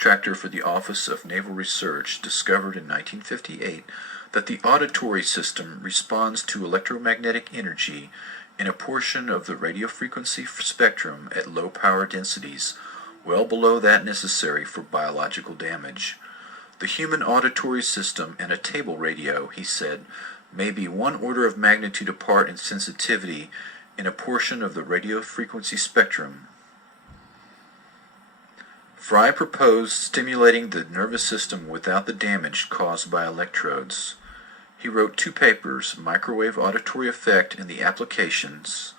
contractor for the Office of Naval Research, discovered in 1958 that the auditory system responds to electromagnetic energy in a portion of the radio frequency spectrum at low power densities, well below that necessary for biological damage. The human auditory system and a table radio, he said, may be one order of magnitude apart in sensitivity in a portion of the radio frequency spectrum. Fry proposed stimulating the nervous system without the damage caused by electrodes. He wrote 2 papers, Microwave Auditory Effect and the Applications,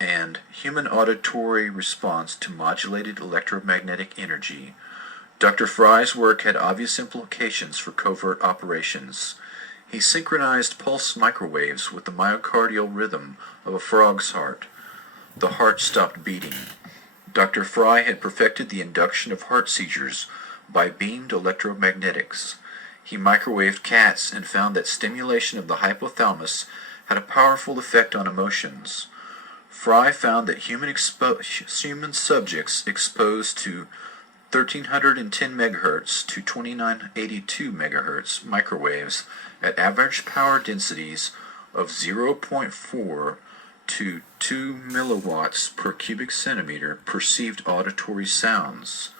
and Human Auditory Response to Modulated Electromagnetic Energy. Dr. Fry's work had obvious implications for covert operations. He synchronized pulse microwaves with the myocardial rhythm of a frog's heart. The heart stopped beating. Dr. Fry had perfected the induction of heart seizures by beamed electromagnetics. He microwaved cats and found that stimulation of the hypothalamus had a powerful effect on emotions. Fry found that human subjects exposed to 1310 MHz to 2982 MHz microwaves at average power densities of 0.4 to 2 milliwatts per cubic centimeter perceived auditory sounds.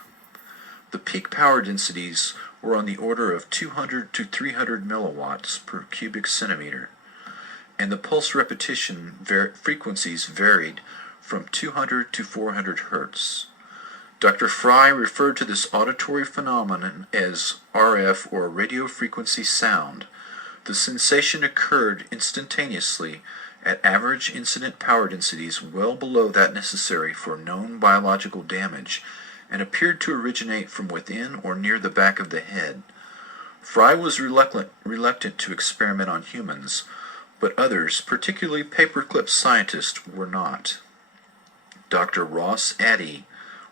The peak power densities were on the order of 200 to 300 milliwatts per cubic centimeter, and the pulse repetition frequencies varied from 200 to 400 Hz. Dr. Fry referred to this auditory phenomenon as RF, or radio frequency sound. The sensation occurred instantaneously at average incident power densities well below that necessary for known biological damage, and appeared to originate from within or near the back of the head. Fry was reluctant to experiment on humans, but others, particularly paperclip scientists, were not. Dr. Ross Addy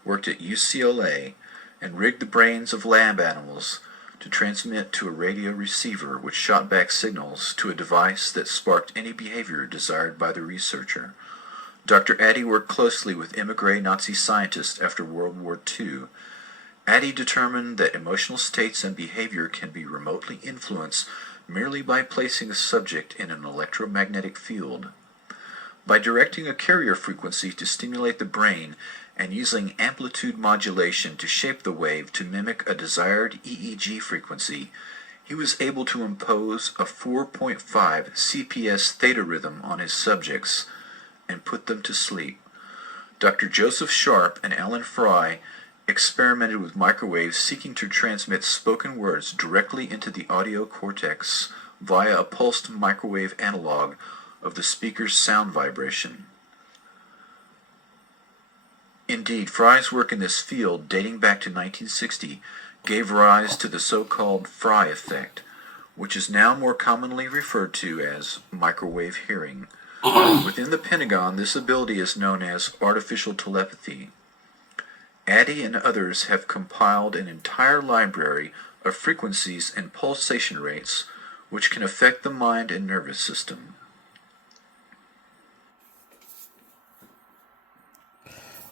worked at UCLA and rigged the brains of lab animals to transmit to a radio receiver which shot back signals to a device that sparked any behavior desired by the researcher. Dr. Addy worked closely with émigré Nazi scientists after World War II. Addy determined that emotional states and behavior can be remotely influenced merely by placing a subject in an electromagnetic field. By directing a carrier frequency to stimulate the brain and using amplitude modulation to shape the wave to mimic a desired EEG frequency, he was able to impose a 4.5 CPS theta rhythm on his subjects and put them to sleep. Dr. Joseph Sharp and Alan Fry experimented with microwaves seeking to transmit spoken words directly into the audio cortex via a pulsed microwave analog of the speaker's sound vibration. Indeed, Fry's work in this field, dating back to 1960, gave rise to the so-called Fry effect, which is now more commonly referred to as microwave hearing. Within the Pentagon, this ability is known as artificial telepathy. Addy and others have compiled an entire library of frequencies and pulsation rates which can affect the mind and nervous system.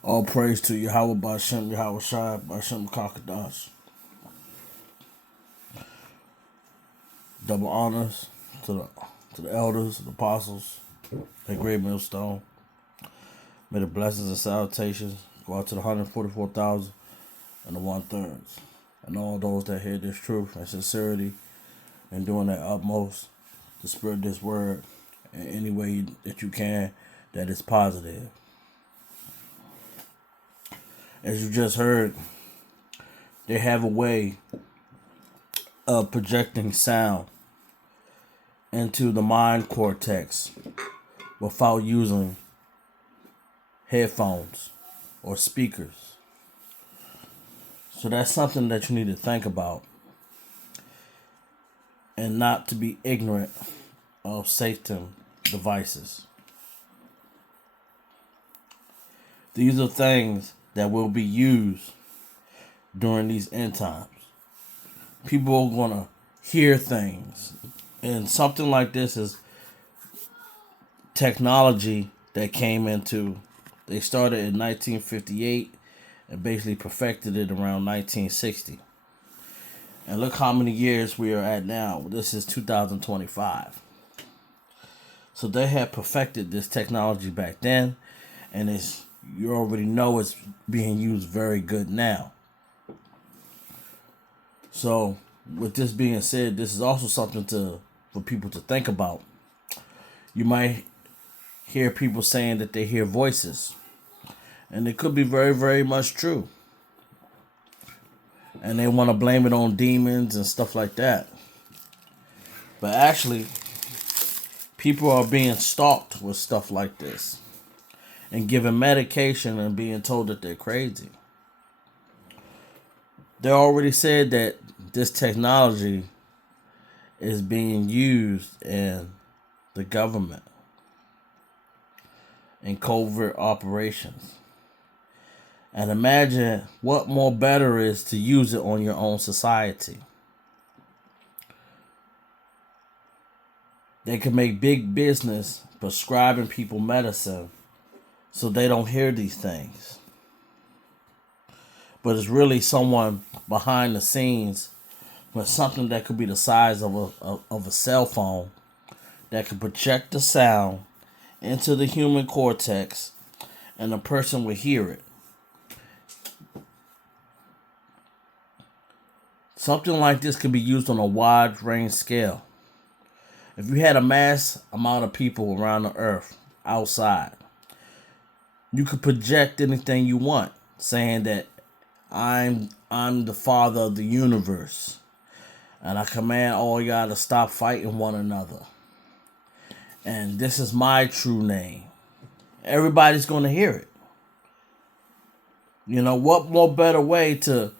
All praise to Yahweh Bashem, Yahweh Shai, Bashem Kakadash. Double honors to the elders, the apostles, the great millstone. May the blessings and salutations go out to the 144,000 and the 1/3, and all those that hear this truth and sincerity and doing their utmost to spread this word in any way that you can that is positive. As you just heard, they have a way of projecting sound into the mind cortex without using headphones or speakers. So that's something that you need to think about, and not to be ignorant of Satan devices. These are things that will be used during these end times. People are going to hear things, and something like this is technology that came into. They started in 1958 and basically perfected it around 1960. And look how many years we are at now. This is 2025. So they had perfected this technology back then, and you already know it's being used very good now. So with this being said, this is also something for people to think about. You might hear people saying that they hear voices, and it could be very, very much true. And they want to blame it on demons and stuff like that. But actually, people are being stalked with stuff like this and given medication and being told that they're crazy. They already said that this technology is being used in the government in covert operations. And imagine what more better is to use it on your own society. They can make big business prescribing people medicine so they don't hear these things. But it's really someone behind the scenes with something that could be the size of a cell phone that could project the sound into the human cortex, and a person would hear it. Something like this can be used on a wide range scale. If you had a mass amount of people around the earth outside, you could project anything you want, saying that I'm the father of the universe, and I command all y'all to stop fighting one another. And this is my true name. Everybody's going to hear it. You know, what more better way to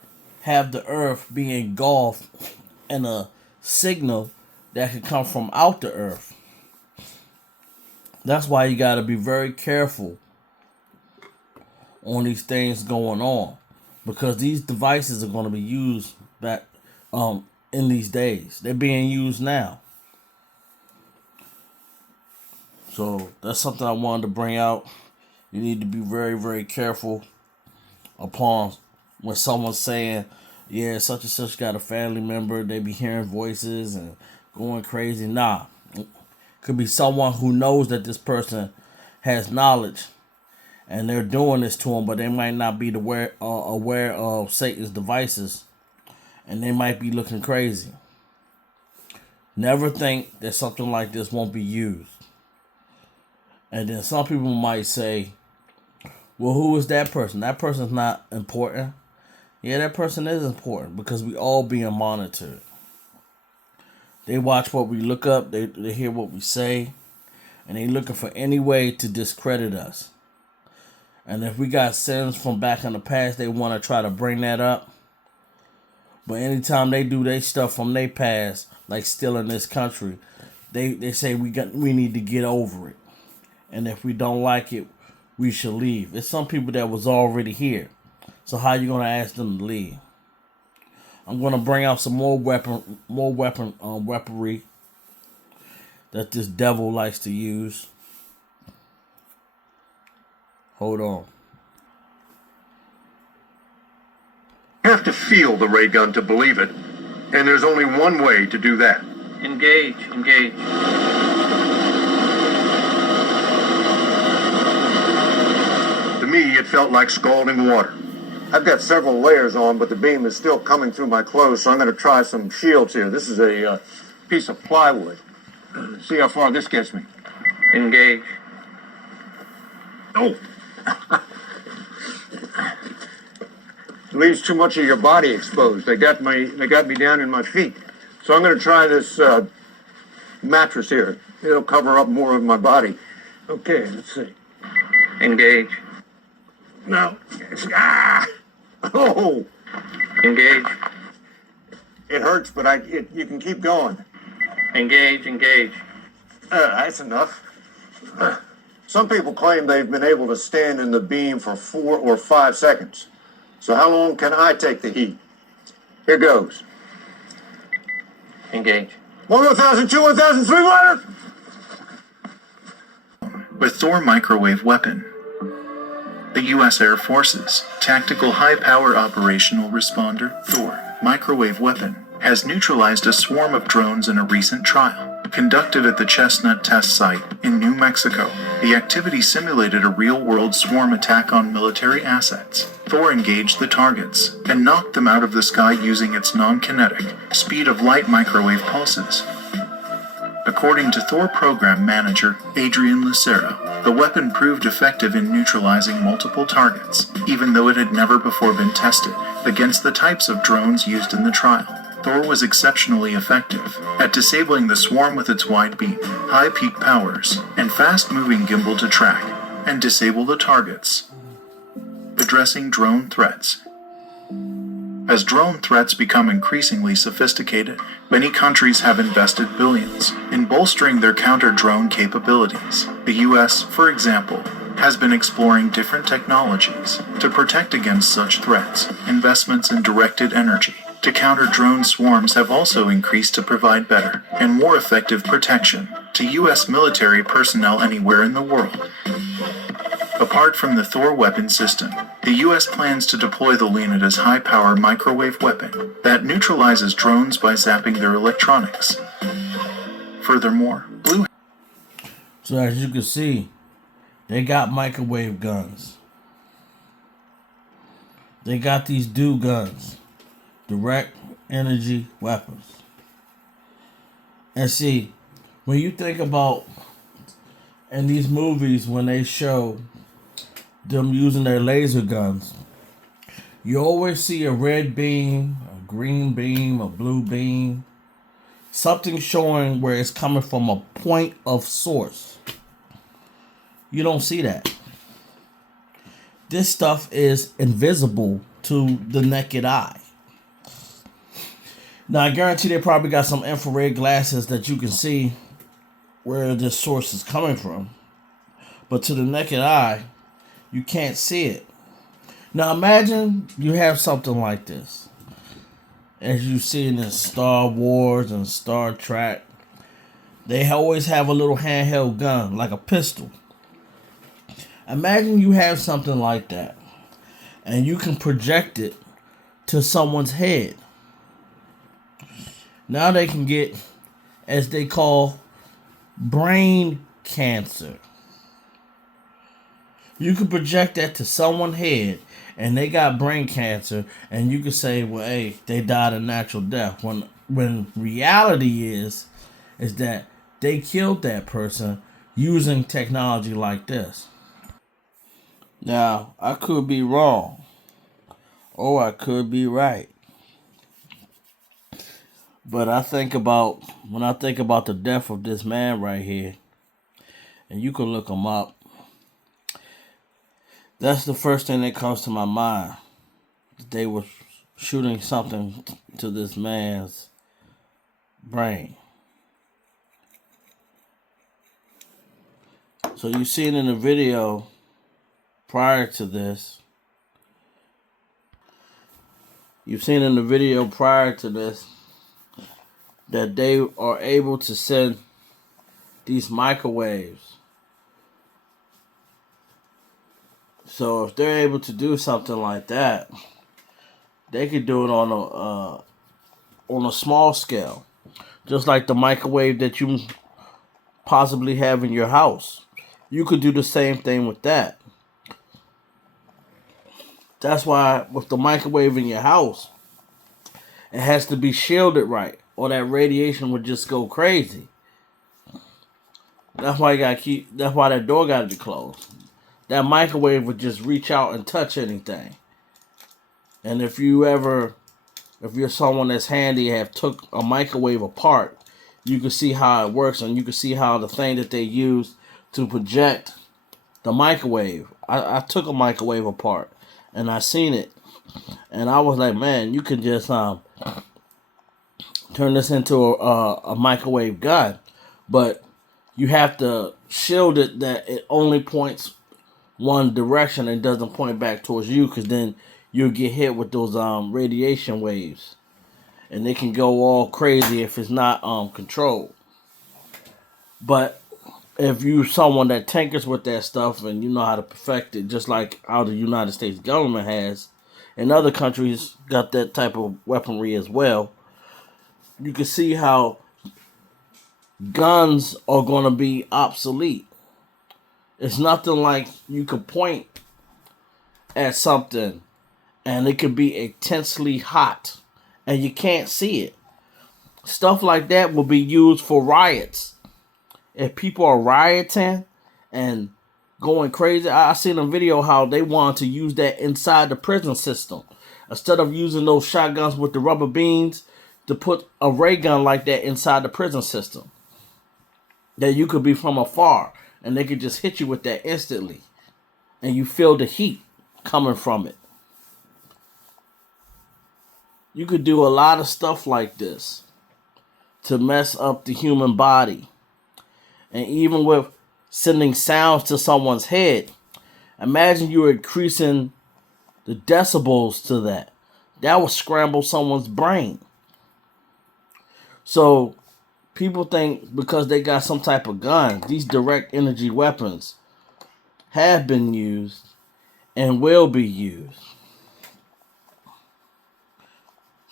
have the earth be engulfed in a signal that could come from out the earth? That's why you got to be very careful on these things going on, because these devices are going to be used back in these days. They're being used now. So that's something I wanted to bring out. You need to be very, very careful upon when someone's saying, yeah, such and such got a family member, they be hearing voices and going crazy. Nah. It could be someone who knows that this person has knowledge and they're doing this to them, but they might not be aware of Satan's devices, and they might be looking crazy. Never think that something like this won't be used. And then some people might say, well, who is that person? That person's not important. Yeah, that person is important because we all being monitored. They watch what we look up, they hear what we say, and they looking for any way to discredit us. And if we got sins from back in the past, they want to try to bring that up. But anytime they do their stuff from their past, like stealing this country, they say we need to get over it. And if we don't like it, we should leave. It's some people that was already here. So how you gonna ask them to leave? I'm gonna bring out some more weaponry that this devil likes to use. Hold on. You have to feel the ray gun to believe it, and there's only one way to do that. Engage. To me, it felt like scalding water. I've got several layers on, but the beam is still coming through my clothes, so I'm going to try some shields here. This is a piece of plywood. See how far this gets me. Engage. Oh! Leaves too much of your body exposed. They got me down in my feet. So I'm going to try this mattress here. It'll cover up more of my body. Okay, let's see. Engage. No. Oh! Engage. It hurts, but you can keep going. Engage. That's enough. Some people claim they've been able to stand in the beam for 4 or 5 seconds. So how long can I take the heat? Here goes. Engage. 1,000, 2, 1,000, 300! With Thor microwave weapon. The U.S. Air Force's Tactical High-Power Operational Responder, Thor, microwave weapon has neutralized a swarm of drones in a recent trial conducted at the Chestnut test site in New Mexico. The activity simulated a real-world swarm attack on military assets. Thor engaged the targets and knocked them out of the sky using its non-kinetic, speed-of-light microwave pulses. According to Thor program manager Adrian Lucero, the weapon proved effective in neutralizing multiple targets, even though it had never before been tested against the types of drones used in the trial. Thor was exceptionally effective at disabling the swarm with its wide beam, high peak powers, and fast-moving gimbal to track and disable the targets. Addressing drone threats. As drone threats become increasingly sophisticated, many countries have invested billions in bolstering their counter-drone capabilities. The U.S., for example, has been exploring different technologies to protect against such threats. Investments in directed energy to counter drone swarms have also increased to provide better and more effective protection to U.S. military personnel anywhere in the world. Apart from the Thor weapon system, the U.S. plans to deploy the Leonidas high-power microwave weapon that neutralizes drones by zapping their electronics. Furthermore, So as you can see, they got microwave guns. They got these D.E.W guns. Direct energy weapons. And see, when you think about in these movies when they show them using their laser guns, you always see a red beam, a green beam, a blue beam, something showing where it's coming from a point of source. You don't see that. This stuff is invisible to the naked eye. Now, I guarantee they probably got some infrared glasses that you can see where this source is coming from. But to the naked eye, you can't see it. Now, imagine you have something like this. As you see in Star Wars and Star Trek, they always have a little handheld gun, like a pistol. Imagine you have something like that, and you can project it to someone's head. Now they can get, as they call, brain cancer. You can project that to someone's head, and they got brain cancer, and you can say, well, hey, they died a natural death. When reality is that they killed that person using technology like this. Now, I could be wrong, or I could be right. But when I think about the death of this man right here, and you can look him up, that's the first thing that comes to my mind. They were shooting something to this man's brain. So you see it in the video prior to this. You've seen in the video prior to this that they are able to send these microwaves. So if they're able to do something like that, they could do it on a small scale, just like the microwave that you possibly have in your house. You could do the same thing with that. That's why with the microwave in your house, it has to be shielded right, or that radiation would just go crazy. That's why that's why that door gotta be closed. That microwave would just reach out and touch anything. And if you're someone that's handy, have took a microwave apart, you can see how it works, and you can see how the thing that they use to project the microwave. I took a microwave apart, and I seen it, and I was like, man, you can just turn this into a microwave gun, but you have to shield it that it only points one direction and doesn't point back towards you, because then you'll get hit with those radiation waves, and they can go all crazy if it's not controlled. But if you someone that tinkers with that stuff and you know how to perfect it, just like how the United States government has, and other countries got that type of weaponry as well, you can see how guns are going to be obsolete. It's nothing like you could point at something and it could be intensely hot and you can't see it. Stuff like that will be used for riots. If people are rioting and going crazy, I seen a video how they wanted to use that inside the prison system. Instead of using those shotguns with the rubber beans, to put a ray gun like that inside the prison system. That you could be from afar and they could just hit you with that instantly. And you feel the heat coming from it. You could do a lot of stuff like this to mess up the human body. And even with sending sounds to someone's head, imagine you're increasing the decibels to that. That will scramble someone's brain. So people think because they got some type of gun, these direct energy weapons have been used and will be used.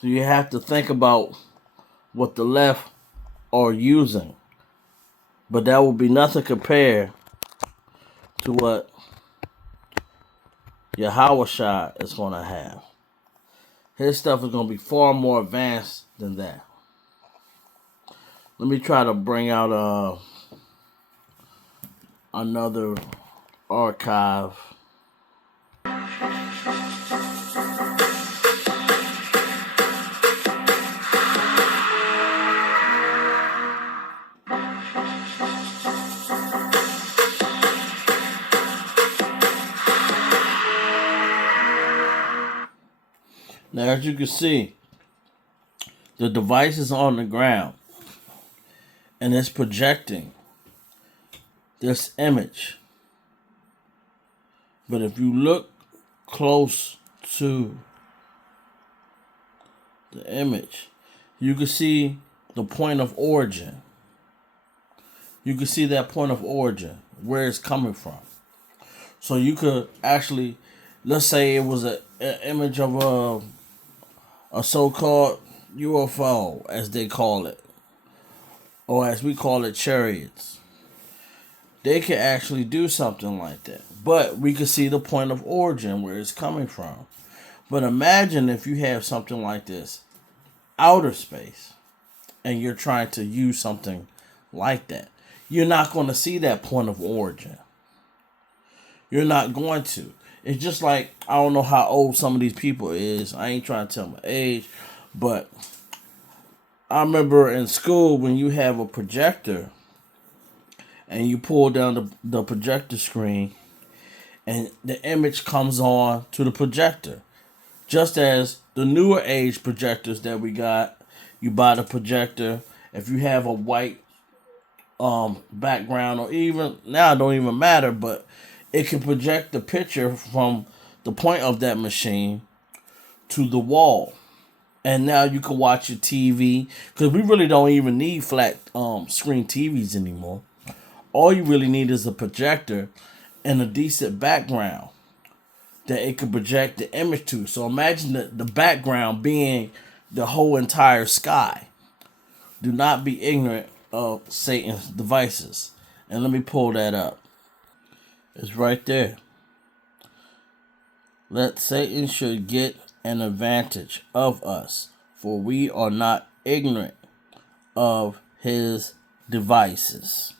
So you have to think about what the left are using. But that will be nothing compared to what Yahweh Shai is going to have. His stuff is going to be far more advanced than that. Let me try to bring out another archive. Now, as you can see, the device is on the ground and it's projecting this image. But if you look close to the image, you can see the point of origin. You can see that point of origin, where it's coming from. So you could actually, let's say it was an image of a so-called UFO, as they call it, or as we call it, chariots. They could actually do something like that. But we could see the point of origin, where it's coming from. But imagine if you have something like this, outer space, and you're trying to use something like that. You're not going to see that point of origin. You're not going to. It's just like, I don't know how old some of these people is. I ain't trying to tell my age, but I remember in school when you have a projector and you pull down the projector screen and the image comes on to the projector. Just as the newer age projectors that we got, you buy the projector. If you have a white background, or even now it don't even matter, but it can project the picture from the point of that machine to the wall. And now you can watch your TV, because we really don't even need flat screen TVs anymore. All you really need is a projector and a decent background that it could project the image to. So imagine the background being the whole entire sky. Do not be ignorant of Satan's devices. And let me pull that up. It's right there. Let Satan should get an advantage of us, for we are not ignorant of his devices.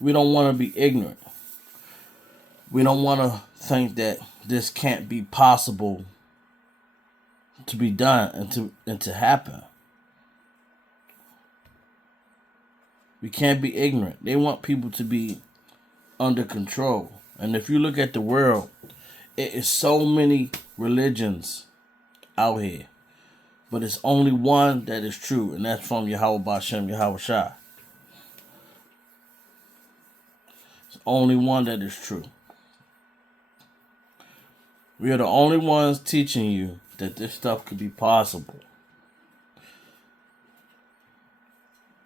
We don't want to be ignorant. We don't want to think that this can't be possible to be done and to happen. We can't be ignorant. They want people to be under control. And if you look at the world, it is so many religions out here. But it's only one that is true, and that's from Yahweh Bashem, Yahweh Shai. It's only one that is true. We are the only ones teaching you that this stuff could be possible.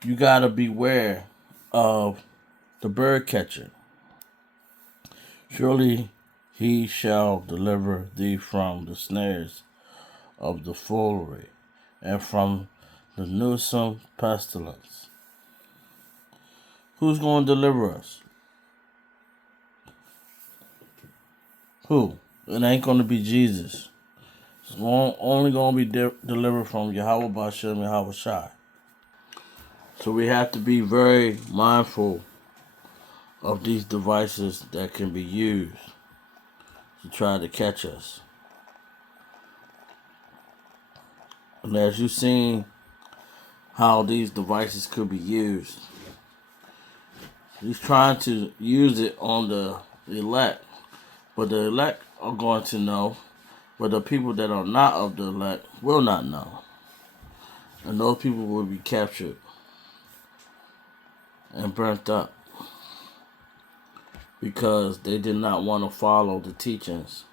You gotta beware of the bird catcher. Surely he shall deliver thee from the snares of the fowlery, and from the noisome pestilence. Who's going to deliver us? Who? It ain't going to be Jesus. It's only going to be delivered from Yahweh Bashem, Yahweh Shai. So we have to be very mindful of these devices that can be used to try to catch us. And as you've seen how these devices could be used, he's trying to use it on the elect, but the elect are going to know, but the people that are not of the elect will not know. And those people will be captured and burnt up because they did not want to follow the teachings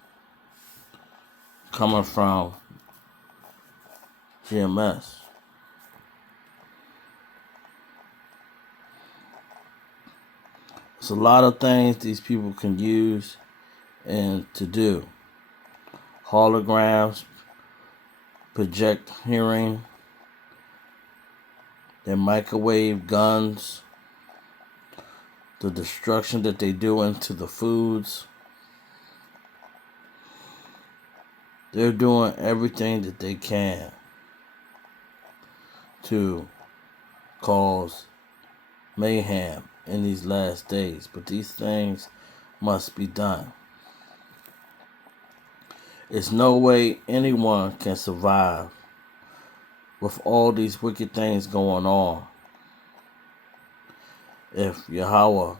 coming from GMS. It's a lot of things these people can use and to do. Holograms, project hearing, their microwave guns, the destruction that they do into the foods. They're doing everything that they can to cause mayhem in these last days. But these things must be done. There's no way anyone can survive with all these wicked things going on if Yahweh,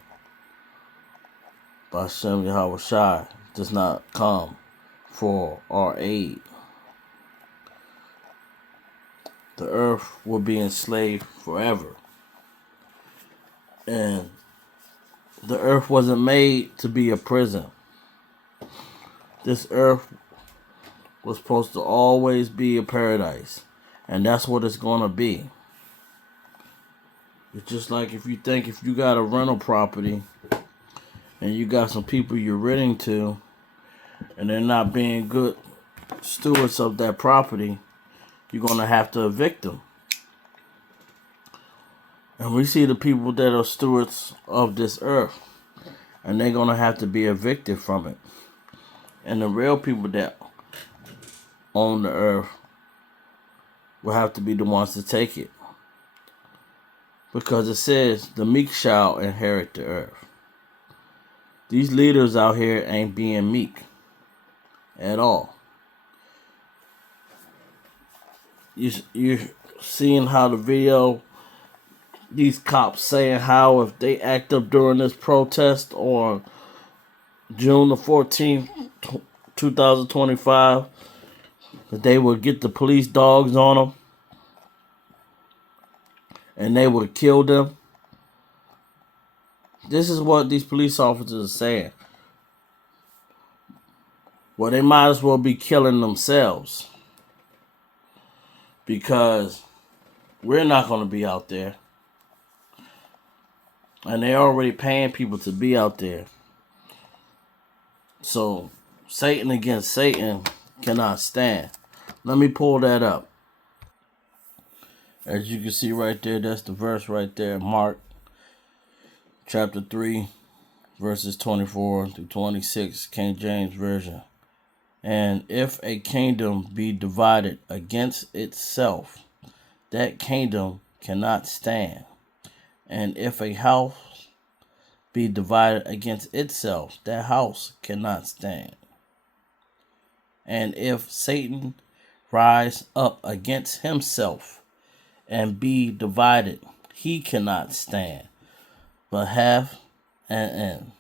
Bashem Yahweh Shai, does not come for our aid. The earth will be enslaved forever. And the earth wasn't made to be a prison. This earth was supposed to always be a paradise. And that's what it's going to be. It's just like if you got a rental property and you got some people you're renting to and they're not being good stewards of that property, you're going to have to evict them. And we see the people that are stewards of this earth, and they're going to have to be evicted from it. And the real people that own the earth will have to be the ones to take it. Because it says, the meek shall inherit the earth. These leaders out here ain't being meek at all. You're seeing how the video, these cops saying how if they act up during this protest on June the 14th, 2025, that they would get the police dogs on them and they would kill them. This is what these police officers are saying. Well, they might as well be killing themselves because we're not going to be out there. And they're already paying people to be out there. So, Satan against Satan cannot stand. Let me pull that up. As you can see right there, that's the verse right there. Mark chapter 3, verses 24 through 26, King James Version. And if a kingdom be divided against itself, that kingdom cannot stand. And if a house be divided against itself, that house cannot stand. And if Satan rise up against himself and be divided, he cannot stand, but have an end.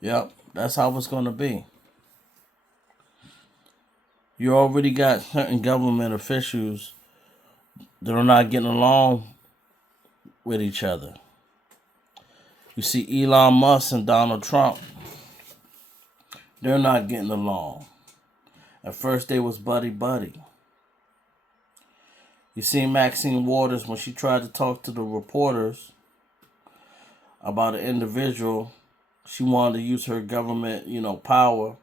Yep, that's how it's going to be. You already got certain government officials that are not getting along with each other. You see Elon Musk and Donald Trump. They're not getting along. At first they was buddy-buddy. You see Maxine Waters when she tried to talk to the reporters about an individual. She wanted to use her government, power.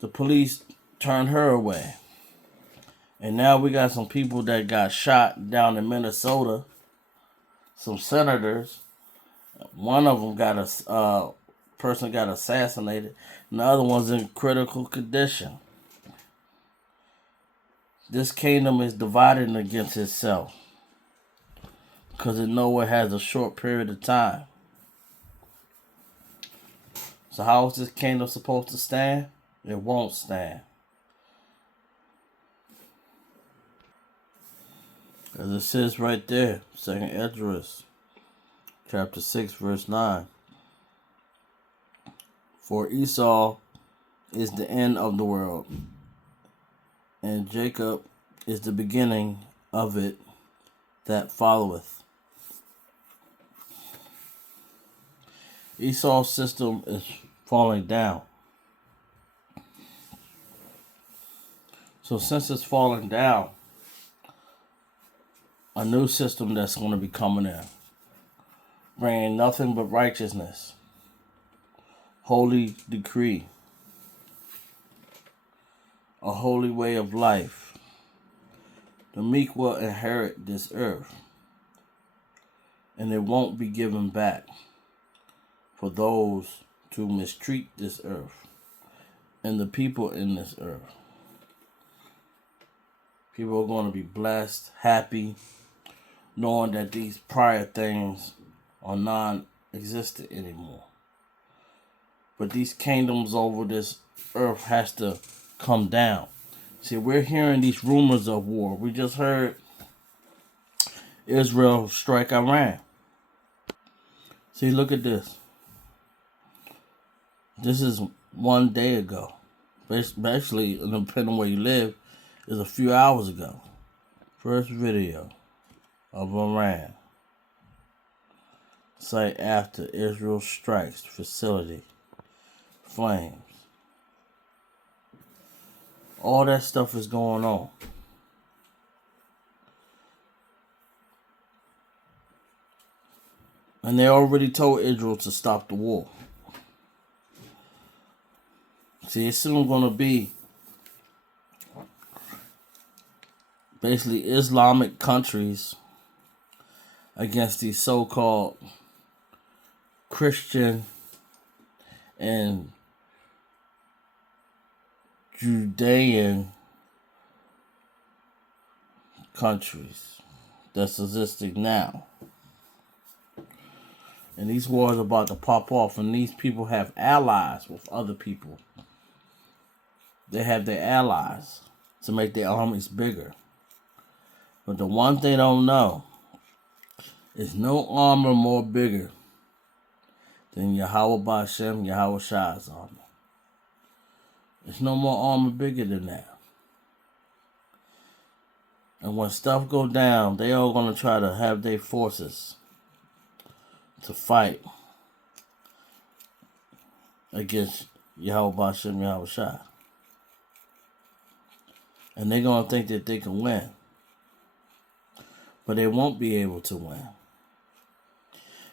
The police turned her away. And now we got some people that got shot down in Minnesota. Some senators. One of them got person got assassinated, and the other one's in critical condition. This kingdom is divided against itself because it knows it has a short period of time. So how is this kingdom supposed to stand? It won't stand. As it says right there, 2nd Esdras, chapter 6, verse 9. For Esau is the end of the world, and Jacob is the beginning of it that followeth. Esau's system is falling down. So since it's falling down, a new system that's going to be coming in, bringing nothing but righteousness, holy decree, a holy way of life. The meek will inherit this earth, and it won't be given back for those to mistreat this earth and the people in this earth. People are going to be blessed, happy, knowing that these prior things are non-existent anymore. But these kingdoms over this earth has to come down. See, we're hearing these rumors of war. We just heard Israel strike Iran. See, look at this. This is 1 day ago. Basically, depending on where you live, is a few hours ago. First video of Iran. Site after Israel strikes facility. Flames. All that stuff is going on. And they already told Israel to stop the war. See, it's soon going to be basically Islamic countries against these so-called Christian and Judean countries that's existing now. And these wars are about to pop off, and these people have allies with other people. They have their allies to make their armies bigger. But the one they don't know is no armor more bigger than Yahweh Ba'Shem, Yahweh Shai's armor. There's no more armor bigger than that. And when stuff go down, they all going to try to have their forces to fight against Yahweh Ba'Shem, Yahweh Shai. And they're going to think that they can win. But they won't be able to win.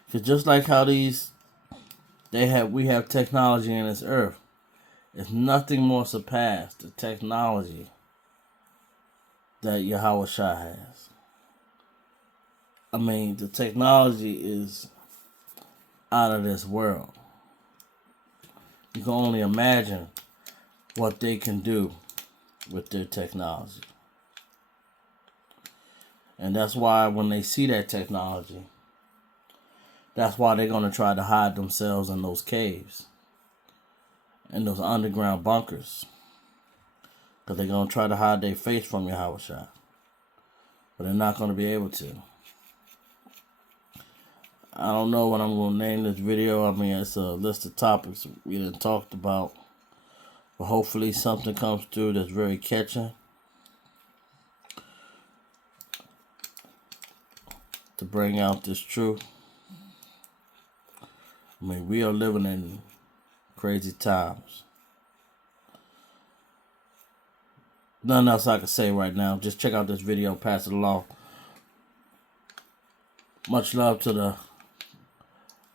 Because just like how we have technology in this earth, it's nothing more surpassed the technology that Yahweh Shai has. I mean, the technology is out of this world. You can only imagine what they can do with their technology. And that's why when they see that technology, that's why they're going to try to hide themselves in those caves, in those underground bunkers. Because they're going to try to hide their face from Yahweh Shai. But they're not going to be able to. I don't know what I'm going to name this video. I mean, it's a list of topics we done talked about. But hopefully something comes through that's very catching to bring out this truth. I mean, we are living in crazy times. Nothing else I can say right now. Just check out this video, pass it along. Much love to the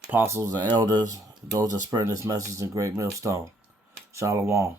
apostles and elders, those that spread this message in Great Millstone. Shalom.